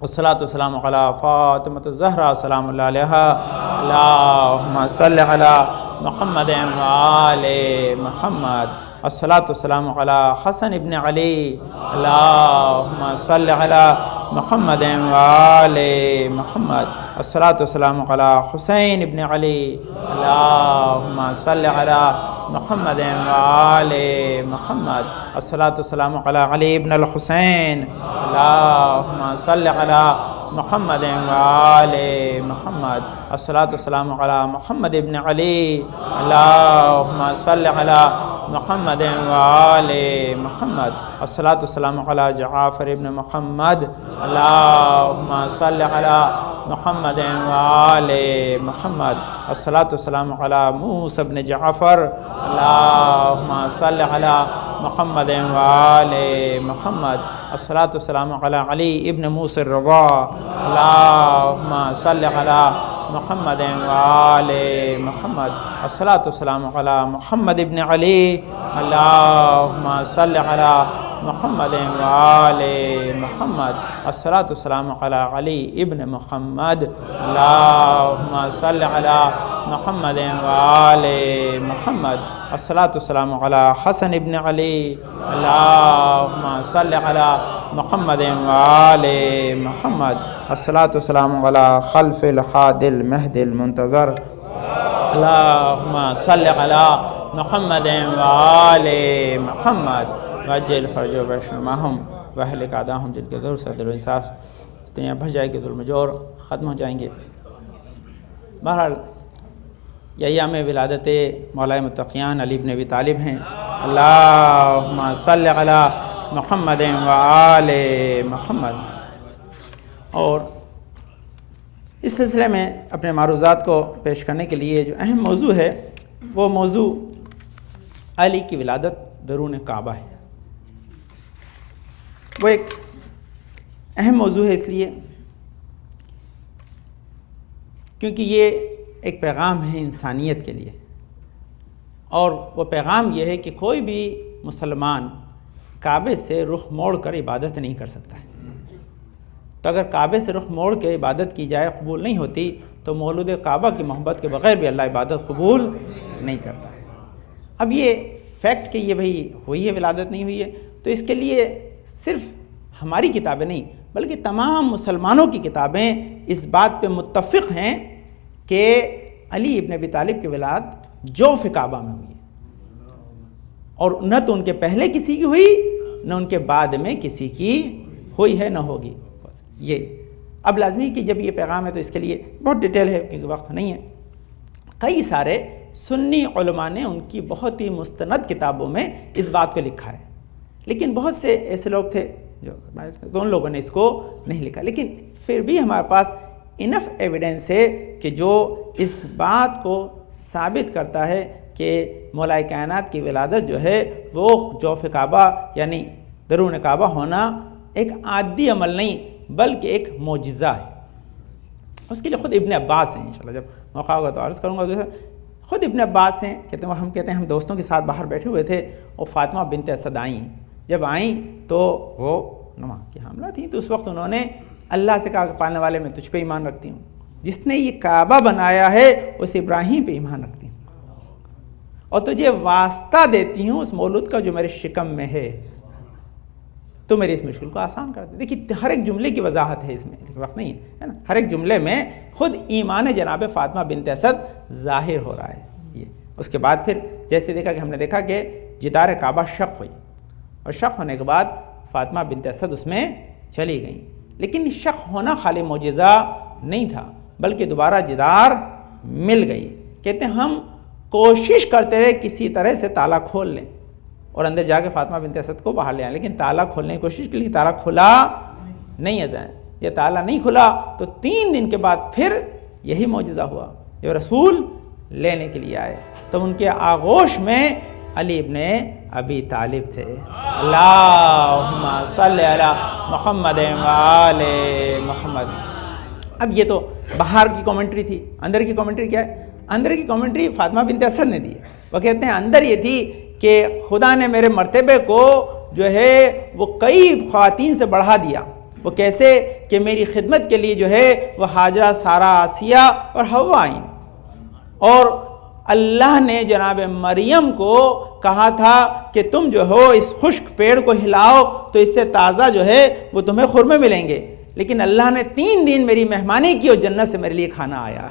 الصلاۃ والسلام علی فاطمۃ الزہرا سلام اللہ علیہا. اللہم صل علی محمد وآل محمد. الصلاۃ والسلام علی حسن ابن علی. اللہم صل علی محمد وآل محمد. الصلاۃ والسلام علی حسین ابن علی. اللہم صل علی محمد وآل محمد. الصلاۃ والسلام علی علی ابن الحسین. اللہم صل علی محمد وآل محمد. الصلاۃ والسلام علی محمد ابن علی. اللہم صل علی محمد وآل محمد. الصلاۃ والسلام علی جعفر ابن محمد. اللہم صل علی محمد وآل محمد. الصلاۃ والسلام علی موسیٰ ابن جعفر. اللہم صل علی محمد وآل محمد. الصلاۃ والسلام علی علی ابن موسیٰ الرضا. اللہم صل علی محمد وآل محمد. الصلاۃ والسلام علی محمد ابن علی. اللہم صل علی محمد وآل محمد. الصلاۃ والسلام علی علی ابن محمد. اللہم صل علی محمد وآل محمد. الصلاۃ والسلام علی حسن ابن علی. اللہم صل علی محمد وآل محمد. الصلاۃ والسلام علی خلف الحاد المہد المنتظر. اللہم صل علی محمد وآل محمد. وعجل فرج و بشرماہم واہلک اعداہم جن کے ضرور سے عدل و انصاف دنیا بھر جائے گی, ظلم و جور ختم ہو جائیں گے. بہرحال یہ ایام ولادت مولا متقیان علی بن ابی طالب ہیں. اللہم صل علی محمد وآل محمد. اور اس سلسلے میں اپنے معروضات کو پیش کرنے کے لیے جو اہم موضوع ہے وہ موضوع علی کی ولادت درون کعبہ ہے. وہ ایک اہم موضوع ہے اس لیے کیونکہ یہ ایک پیغام ہے انسانیت کے لیے, اور وہ پیغام یہ ہے کہ کوئی بھی مسلمان کعبے سے رخ موڑ کر عبادت نہیں کر سکتا ہے. تو اگر کعبے سے رخ موڑ کے عبادت کی جائے قبول نہیں ہوتی, تو مولود کعبہ کی محبت کے بغیر بھی اللہ عبادت قبول نہیں کرتا ہے. اب یہ فیکٹ کہ یہ بھئی ہوئی ہے ولادت نہیں ہوئی ہے, تو اس کے لیے صرف ہماری کتابیں نہیں بلکہ تمام مسلمانوں کی کتابیں اس بات پہ متفق ہیں کہ علی ابن ابی طالب کی ولادت جوف کعبہ میں ہوئی ہے, اور نہ تو ان کے پہلے کسی کی ہوئی نہ ان کے بعد میں کسی کی ہوئی ہے نہ ہوگی. یہ اب لازمی کہ جب یہ پیغام ہے تو اس کے لیے بہت ڈیٹیل ہے کیونکہ وقت نہیں ہے. کئی سارے سنی علماء نے ان کی بہت ہی مستند کتابوں میں اس بات کو لکھا ہے, لیکن بہت سے ایسے لوگ تھے جو ان لوگوں نے اس کو نہیں لکھا. لیکن پھر بھی ہمارے پاس انف ایویڈنس ہے کہ جو اس بات کو ثابت کرتا ہے کہ مولا کائنات کی ولادت جو ہے وہ جوف کعبہ یعنی درون کعبہ ہونا ایک عادی عمل نہیں بلکہ ایک معجزہ ہے. اس کے لیے خود ابن عباس ہیں, انشاءاللہ جب موقع ہوگا تو عرض کروں گا. خود ابن عباس ہیں, ہم کہتے ہیں ہم دوستوں کے ساتھ باہر بیٹھے ہوئے تھے اور فاطمہ بنت اسد آئیں. جب آئیں تو وہ نما کی حاملہ تھیں, تو اس وقت انہوں نے اللہ سے کہا کہ پالنے والے میں تجھ پہ ایمان رکھتی ہوں, جس نے یہ کعبہ بنایا ہے اس ابراہیم پہ ایمان رکھتی ہوں, اور تجھے واسطہ دیتی ہوں اس مولود کا جو میرے شکم میں ہے. تو میری اس مشکل کو آسان کر دے. دیکھیے ہر ایک جملے کی وضاحت ہے اس میں، وقت نہیں ہے نا. ہر ایک جملے میں خود ایمان جناب فاطمہ بنت اسد ظاہر ہو رہا ہے. یہ اس کے بعد پھر جیسے دیکھا کہ ہم نے دیکھا کہ جدار کعبہ شق ہوئی، اور شق ہونے کے بعد فاطمہ بنت اسد اس میں چلی گئیں. لیکن شق ہونا خالی معجزہ نہیں تھا، بلکہ دوبارہ جدار مل گئی. کہتے ہیں ہم کوشش کرتے رہے کسی طرح سے تالا کھول لیں اور اندر جا کے فاطمہ بنت اسد کو باہر لے آئیں، لیکن تالا کھولنے کی کوشش کی، تالا کھلا نہیں ہے. یہ تالا نہیں کھلا تو 3 دن کے بعد پھر یہی معجزہ ہوا، جب رسول لینے کے لیے آئے تو ان کے آغوش میں علی ابن ابی طالب تھے. اللہم صلی علی محمد و آل محمد. اب یہ تو باہر کی کامنٹری تھی. اندر کی کامنٹری کیا ہے؟ اندر کی کامنٹری فاطمہ بنت اسد نے دی ہے. وہ کہتے ہیں اندر یہ تھی کہ خدا نے میرے مرتبے کو جو ہے وہ کئی خواتین سے بڑھا دیا. وہ کیسے کہ میری خدمت کے لیے جو ہے وہ حاجرہ، سارہ، آسیہ اور حوا آئیں، اور اللہ نے جناب مریم کو کہا تھا کہ تم جو ہو اس خشک پیڑ کو ہلاؤ تو اس سے تازہ جو ہے وہ تمہیں خرمے ملیں گے. لیکن اللہ نے 3 دن میری مہمانی کی اور جنت سے میرے لیے کھانا آیا،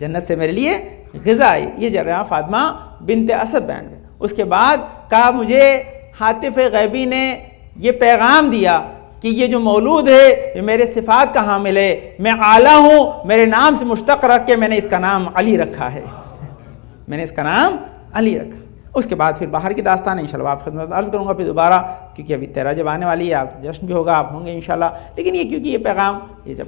جنت سے میرے لیے غذا آئی. یہ جرہ فاطمہ بنت اسد بیان ہے. اس کے بعد کہا مجھے حاطف غیبی نے یہ پیغام دیا کہ یہ جو مولود ہے یہ میرے صفات کا حامل ہے، میں اعلیٰ ہوں، میرے نام سے مشتق رکھ کے میں نے اس کا نام علی رکھا ہے، میں نے اس کا نام علی رکھا. اس کے بعد پھر باہر کی داستان ہے انشاءاللہ آپ خدمت عرض کروں گا پھر دوبارہ، کیونکہ ابھی 13 جب آنے والی ہے، آپ جشن بھی ہوگا، آپ ہوں گے انشاءاللہ. لیکن یہ کیونکہ یہ پیغام یہ جب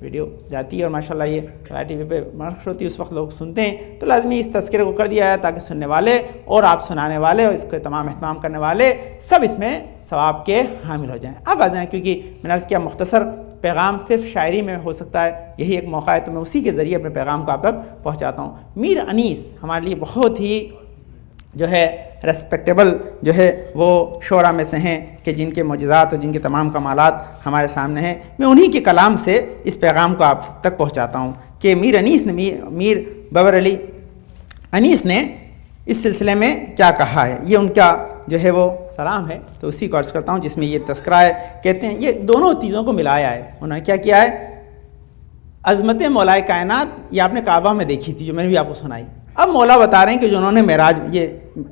ویڈیو جاتی ہے اور ماشاءاللہ یہ ٹی وی پہ نشر ہوتی ہے اس وقت لوگ سنتے ہیں، تو لازمی اس تذکرے کو کر دیا ہے تاکہ سننے والے اور آپ سنانے والے اور اس کے تمام اہتمام کرنے والے سب اس میں ثواب کے حامل ہو جائیں. اب آ جائیں، کیونکہ میں نے عرض کیا مختصر پیغام صرف شاعری میں ہو سکتا ہے، یہی ایک موقع ہے تو میں اسی کے ذریعے اپنے پیغام کو آپ تک پہنچاتا ہوں. میر انیس ہمارے لیے بہت ہی جو ہے ریسپیکٹیبل جو ہے وہ شعراء میں سے ہیں کہ جن کے معجزات اور جن کے تمام کمالات ہمارے سامنے ہیں. میں انہی کے کلام سے اس پیغام کو آپ تک پہنچاتا ہوں کہ میر انیس نے میر بابر علی انیس نے اس سلسلے میں کیا کہا ہے. یہ ان کا جو ہے وہ سلام ہے، تو اسی کو عرض کرتا ہوں جس میں یہ تذکرہ ہے. کہتے ہیں یہ دونوں چیزوں کو ملایا ہے. انہوں نے کیا کیا ہے؟ عظمت مولائے کائنات یہ آپ نے کعبہ میں دیکھی تھی جو میں نے بھی آپ کو سنائی. اب مولا بتا رہے ہیں کہ جو انہوں نے معراج، یہ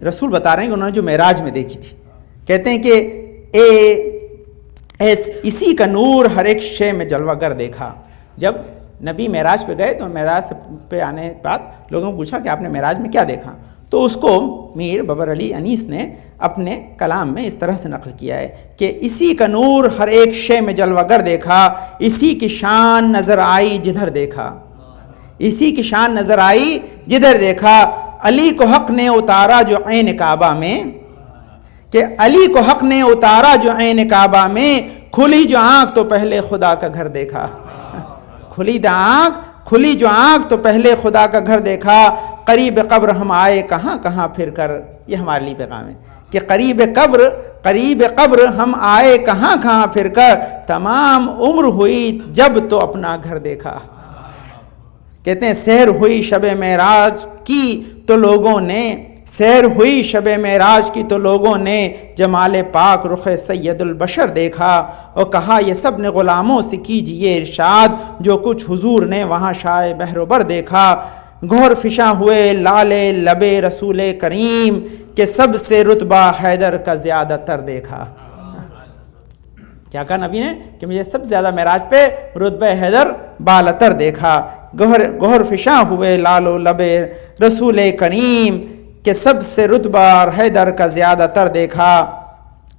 رسول بتا رہے ہیں کہ انہوں نے جو معراج میں دیکھی تھی. کہتے ہیں کہ اسی کا نور ہر ایک شے میں جلوہ گر دیکھا. جب نبی معراج پہ گئے تو معراج پہ آنے کے بعد لوگوں کو پوچھا کہ آپ نے معراج میں کیا دیکھا، تو اس کو میر بابر علی انیس نے اپنے کلام میں اس طرح سے نقل کیا ہے کہ اسی کا نور ہر ایک شے میں جلوہ گر دیکھا، اسی کی شان نظر آئی جدھر دیکھا، اسی کی شان نظر آئی جدھر دیکھا. علی کو حق نے اتارا جو عین کعبہ میں، کہ علی کو حق نے اتارا جو عین کعبہ میں، کھلی جو آنکھ تو پہلے خدا کا گھر دیکھا. کھلی جو آنکھ تو پہلے خدا کا گھر دیکھا. قریب قبر ہم آئے کہاں کہاں پھر کر. یہ ہمارے لیے پیغام ہے کہ قریب قبر ہم آئے کہاں کہاں پھر کر، تمام عمر ہوئی جب تو اپنا گھر دیکھا. کہتے ہیں سحر ہوئی شب معراج کی تو لوگوں نے، سحر ہوئی شب معراج کی تو لوگوں نے جمال پاک رخ سید البشر دیکھا، اور کہا یہ سب نے غلاموں سے کیجئے ارشاد، جو کچھ حضور نے وہاں شائع بحر و بر دیکھا. گہر فشاں ہوئے لال لب رسول کریم، کہ سب سے رتبہ حیدر کا زیادہ تر دیکھا. کیا کہا نبی نے کہ مجھے سب سے زیادہ معراج پہ رتبہ حیدر بالاتر دیکھا. گہر فشاں ہوئے لال و لب رسول کریم، کہ سب سے رتبہ حیدر کا زیادہ تر دیکھا.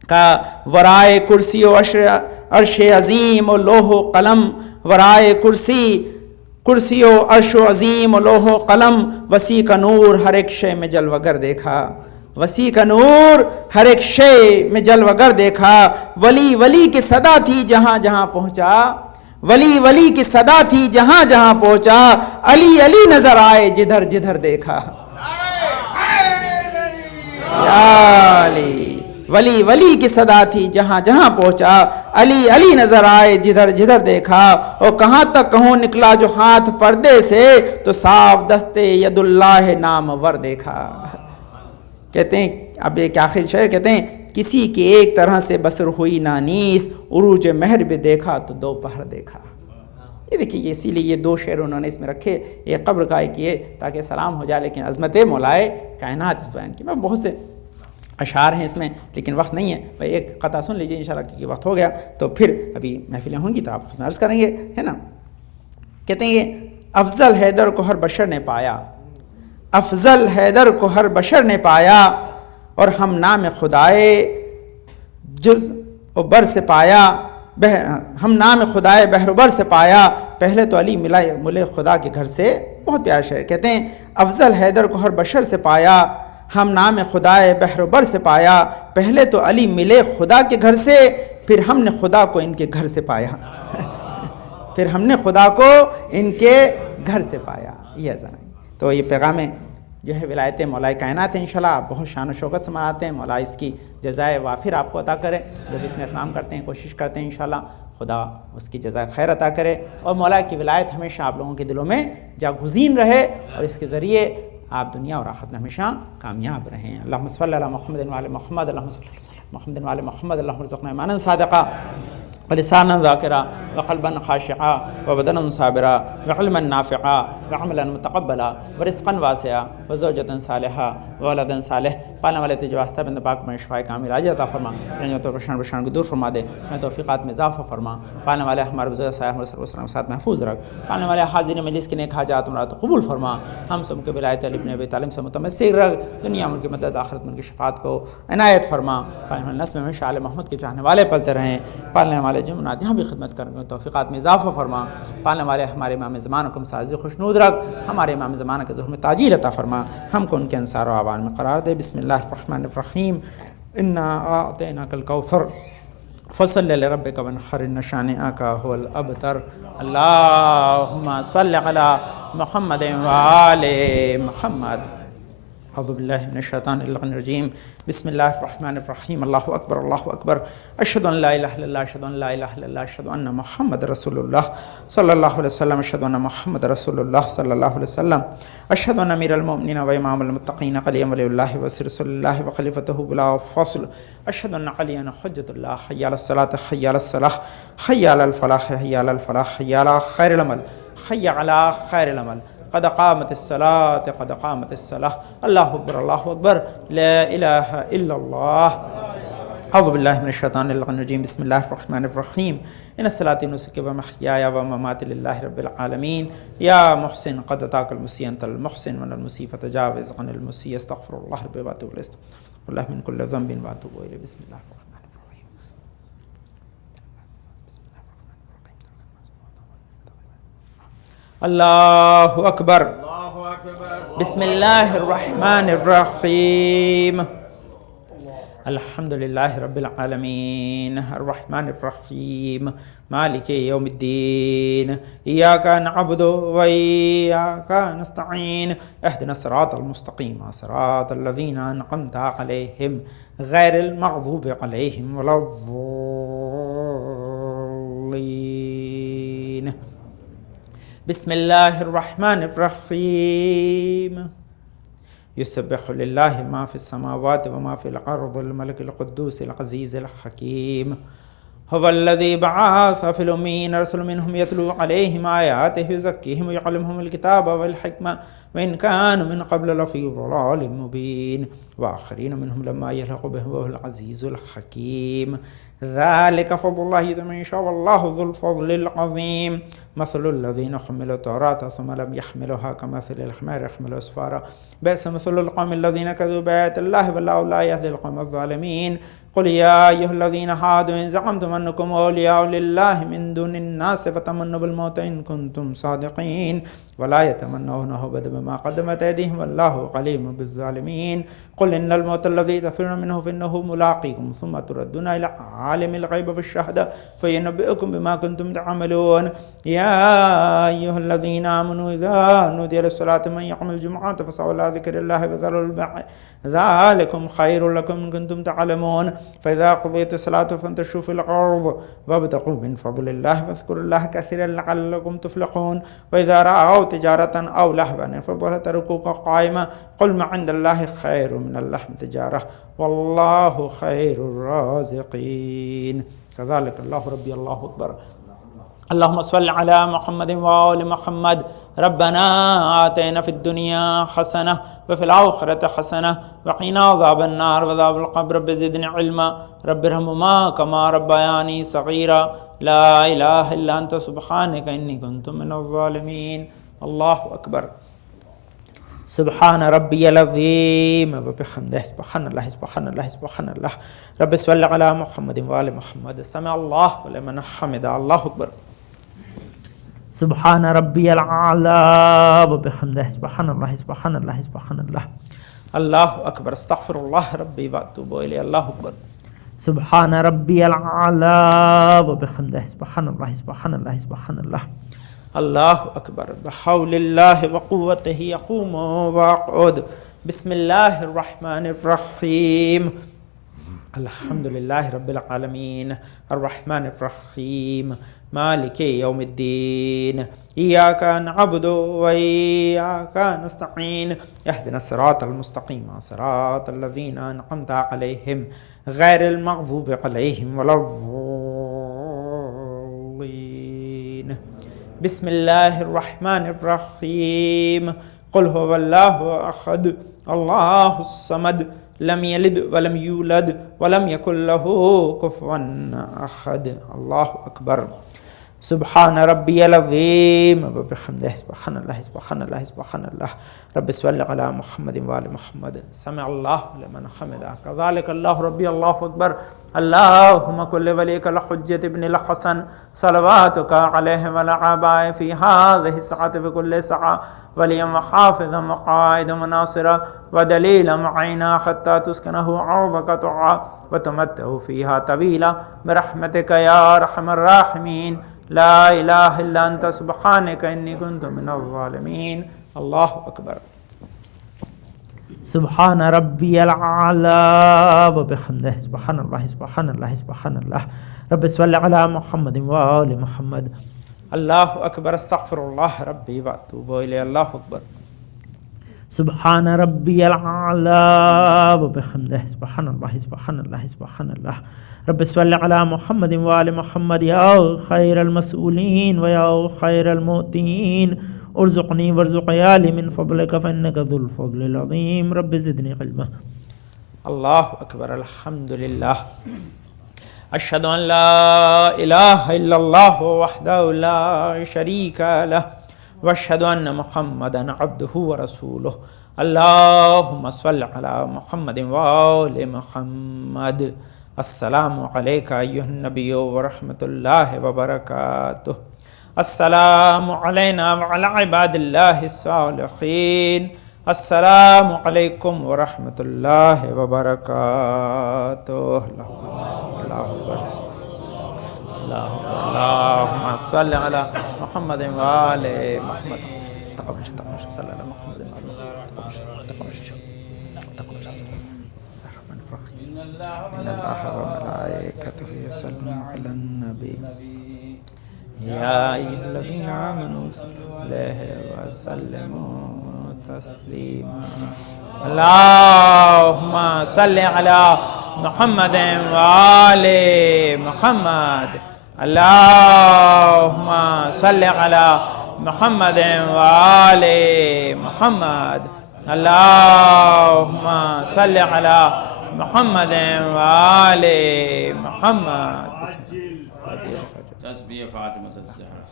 کا ورائے کرسی و عرش عظیم و لوح و قلم، ورائے کرسی و عرش و عظیم و لوح و قلم، وسیع کا نور ہر ایک شے میں جلوہ گر دیکھا. وسیع کا نور ہر ایک شے میں جلوہ گر دیکھا. ولی کی صدا تھی جہاں جہاں پہنچا، ولی کی صدا تھی جہاں جہاں پہنچا، علی نظر آئے جدھر جدھر دیکھا. یا علی ولی کی صدا تھی جہاں جہاں پہنچا، علی نظر آئے جدھر جدھر دیکھا. اور کہاں تک کہوں نکلا جو ہاتھ پردے سے، تو صاف دستے ید اللہ نامور دیکھا. کہتے ہیں اب ایک آخری شعر کہتے ہیں کسی کی ایک طرح سے بسر ہوئی نانیس، عروج مہر بھی دیکھا تو دوپہر دیکھا۔ یہ دیکھیے، یہ اسی لیے یہ دو شعر انہوں نے اس میں رکھے، ایک قبر کا ایک یہ تاکہ سلام ہو جائے، لیکن عظمت مولائے کائنات بیان کی۔ میں بہت سے اشعار ہیں اس میں لیکن وقت نہیں ہے، بھائی ایک قطعہ سن لیجیے انشاءاللہ، کیونکہ وقت ہو گیا تو پھر ابھی محفلیں ہوں گی تو آپ خود عرض کریں گے، ہے نا۔ کہتے ہیں یہ افضل حیدر کو ہر بشر نے پایا، افضل حیدر کو ہر بشر نے پایا، اور ہم نام خدائے جز و بر سے پایا، ہم نام خدائے بحر و بر سے پایا، پہلے تو علی ملا ملے خدا کے گھر سے۔ بہت پیارا شعر، کہتے ہیں افضل حیدر کو ہر بشر سے پایا، ہم نام خدائے بحر و بر سے پایا، پہلے تو علی ملے خدا کے گھر سے، پھر ہم نے خدا کو ان کے گھر سے پایا پھر ہم نے خدا کو ان کے گھر سے پایا۔ یہ ذرا تو یہ پیغام جو ہے ولایت مولا کائنات ہے، انشاءاللہ آپ بہت شان و شوکت سے مناتے ہیں، مولا اس کی جزائے وافر آپ کو عطا کرے۔ جب اس میں اہتمام کرتے ہیں، کوشش کرتے ہیں انشاءاللہ خدا اس کی جزائے خیر عطا کرے، اور مولا کی ولایت ہمیشہ آپ لوگوں کے دلوں میں جاگزین رہے، اور اس کے ذریعے آپ دنیا اور آخرت میں ہمیشہ کامیاب رہیں۔ اللہم صلی علی محمد وعلی محمد، اللہم صلی علی محمد وعلی محمد، اللہم ارزقنا ایمانا صادقا ولسانا ذاکرا وقلبا خاشعا وبدنا صابرا وعلما نافعا وعملا متقبلا ورزقا واسعا وزوجة صالحا وولدا صالح۔ پالنے والے تجھے واسطہ بندہ پاک میں شفائے کامل عاجل عطا فرما، رنجوں تو پریشان کو دور فرما دے، میں توفیقات میں اضافہ فرما۔ پالنے والے ہمارے بزرگ صاحب ہمارے وسلم کے ساتھ محفوظ رکھ، پالنے والے حاضرین مجلس کے نیک حاجات مراد قبول فرما، ہم سب کے ولایت علی ابن ابی طالب سے متمسک رکھ، دنیا میں ان کی مدد، آخرت میں ان کی شفاعت کو عنایت فرما۔ پالنے والے نسل میں ہمیشہ آل محمد کے چاہنے والے پلتے رہیں، پالنے والے جمعات یہاں بھی خدمت کرنے کے توفیقات میں اضافہ فرما۔ پالنے والے ہمارے امام زمانہ کو مساعد خوشنود رکھ، ہمارے امام زمانہ کے ظہور میں تاجیل عطا فرما، ہم کو ان کے انصار و اعوان میں قرار دے۔ بسم اللہ الرحمن الرحیم، انا اعطیناک الکوثر فصل لربک وانحر ان شانئک هو الابتر۔ اللہم صل علی محمد وآل محمد۔ اعوذ باللہ من الشیطان الرجیم، بسم اللہ الرحمن الرحیم، اللہ اکبر اللہ اکبر، اشہد ان لا الہ الا اللہ، اشہد ان لا الہ الا اللہ، اشہد ان محمد رسول اللہ صلی اللہ علیہ وسلم، اشہد ان محمد رسول اللہ صلی اللہ علیہ وسلم، اشہد ان امیر المؤمنین و امام المتقین قلی ولی اللہ وسر رسول اللہ وخلیفتہ بلا فصل، اشہد ان علی حجۃ اللہ، حی علی الصلاۃ حی علی الصلاح حی علی الفلاح حی علی الفلاح حی علی خیر العمل حی علی خیر العمل، قد قامت الصلاة قد قامت الصلاة، اللہ اکبر لا الہ الا اللہ۔ اعوذ باللہ من الشیطان الرجیم، بسم اللہ الرحمن الرحیم، ان صلاتی ونسکی ومحیای ومماتی للہ رب العالمین، یا محسن قد اتاک المسیء انت المحسن من المسیء فتجاوز عن المسیء، استغفر اللہ رب واتوب الیہ، استغفر اللہ من کل ذنب واتوب الیہ۔ بسم اللہ الرحمن الرحیم، اللہ اکبر، بسم اللہ الرحمن الرحیم، الحمدللہ رب العالمین، الرحمن الرحیم، مالک یوم الدین، ایاک نعبد و ایاک نستعین، اہدنا الصراط المستقیم صراط الذین انعمت علیہم غیر المغضوب علیہم ولا الضالین۔ بسم اللہ الرحمن الرحیم، یسبح للہ ما فی السماوات وما فی الارض الملک القدوس العزیز الحکیم، هو الذی بعث فی الامین رسول منہم یتلو علیہم آیاتہ یزکیہم ویعلمہم الکتاب والحکمہ وإن كانوا من قبل لفی ضلال مبین وآخرین منہم لما یلحق بهم وهو العزیز الحکیم، ذلك فضل الله يؤتيه من يشاء والله ذو الفضل العظيم، مثل الذين حملوا التوراة ثم لم يحملوها كمثل الحمار يحمل أسفارا، بئس مثل القوم الذين كذبوا بآيات الله والله لا يهدي القوم الظالمين، قل يا أيها الذين هادوا إن زعمتم أنكم أولياء لله من دون الناس فتمنوا بالموت إن كنتم صادقين ولا يتمنونه أبدا بما قدمت أيديهم والله عليم بالظالمين، قل إن الموت الذي تفرون منه فإنه ملاقيكم ثم تردون إلى عالم الغيب والشهادة فينبئكم بما كنتم تعملون، يا أيها الذين آمنوا إذا نودي للصلاة من يوم الجمعة فاسعوا إلى ذكر الله وذروا البيع ذلكم خير لكم إن كنتم تعلمون، فإذا قضيت الصلاة فانتشروا في الأرض وابتغوا من فضل الله واذكروا الله كثيرا لعلكم تفلحون، وإذا رأوا تجارة أو لهوا فتركوك قائما قل ما عند الله خير من اللحم تجارة والله خير الرازقين. كذلك الله ربي الله أكبر. اللهم صل على محمد وآل محمد. ربنا آتنا في الدنيا حسنة وفي الآخرة حسنة وقنا عذاب النار وعذاب القبر. رب زدني علما رب ارحمهما كما ربياني صغيرا. لا إله إلا أنت سبحانك إني كنت من الظالمين. الله أكبر. سبحان ربي العظيم وبحمده سبحان الله سبحان الله سبحان الله. رب صل على محمد وآل محمد. سمع الله ولمن حمده. الله أكبر. سبحان ربي الأعلى وبحمده سبحان الله سبحان الله سبحان الله. الله أكبر. استغفر الله ربي وأتوب إليه. الله أكبر. سبحان ربي الأعلى وبحمده سبحان الله سبحان الله سبحان الله. الله أكبر. بحول الله وقوته يقوم وأقعد. بسم الله الرحمن الرحيم. الحمد لله رب العالمين الرحمن الرحيم مالك يوم الدين إياك نعبد وإياك نستعين اهدنا الصراط المستقيم صراط الذين أنعمت عليهم غير المغضوب عليهم ولا الضالين. بسم الله الرحمن الرحيم. قل هو الله أحد الله الصمد لم يلد ولم يولد ولم يكن له كفوا أحد. الله أكبر. سبحان ربي العظيم وبحمده سبحان الله سبحان الله سبحان الله. رب صل على محمد وآل محمد. سمع الله لمن حمده. كذلك الله ربي الله أكبر. اللهم كل وليك الحجة ابن الحسن صلواتك عليه وعلى آبائه في هذه الساعة في كل ساعة وليا وحافظا وقائدا وناصرا ودليلا معينا حتى تسكنه عرضك طوعا وتمتعه فيها طويلا برحمتك يا أرحم الراحمين. لا إله إلا أنت سبحانك إني كنت من الظالمين. الله أكبر. سبحان ربي الأعلى وبحمده سبحان الله سبحان الله سبحان الله. رب صل على محمد وآل محمد. الله أكبر. استغفر الله ربي وأتوب إليه. الله أكبر. سبحان ربي الأعلى وبحمده سبحان الله سبحان الله سبحان الله. رب صل على محمد وآل محمد. يا خير المسؤولين ويا خير المؤتين ارزقني وارزق عيالي من فضلك فإنك ذو الفضل العظيم. رب زدني علما. الله أكبر. الحمد لله. أشهد أن لا إله إلا الله وحده لا شريك له وأشهد أن محمدا عبده ورسوله. اللهم صل على محمد وآل محمد. السلام عليك أيها النبي ورحمة الله وبركاته. السلام علينا وعلى عباد الله الصالحين. السلام عليكم ورحمة الله وبركاته. الله أكبر. الله أكبر. اللهم صل على محمد وآل محمد. تقبل صلى على محمد وآل محمد. بسم الله الرحمن الرحيم. إن الله وملائكته يصلون على النبي يا أيها الذين آمنوا صلوا عليه وسلموا تسليما. اللهم صل على محمد وآل محمد. اللهم صل على محمد وآل محمد. اللهم صل على محمد وآل محمد. تسبيح فاطمة الزهراء.